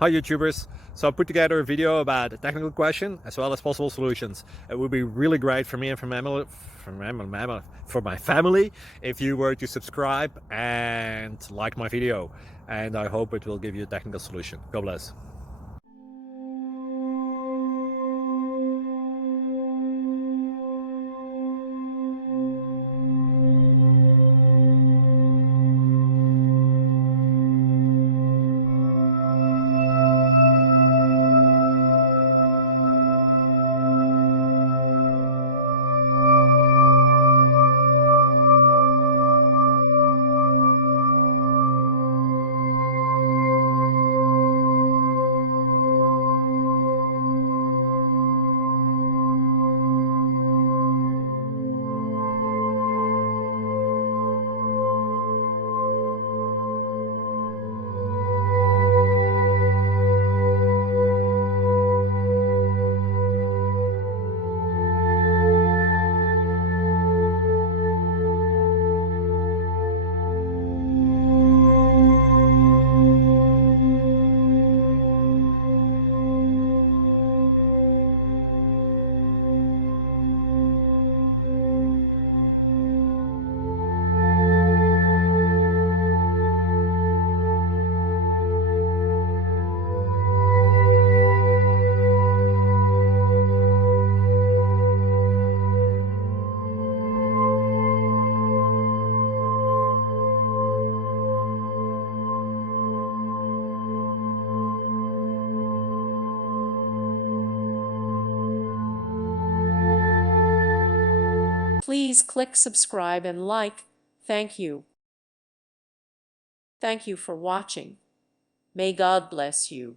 Hi YouTubers! So I put together a video about a technical question as well as possible solutions. It would be really great for me and for my family if you were to subscribe and like my video, and I hope it will give you a technical solution. God bless. Please click subscribe and like. Thank you. Thank you for watching. May God bless you.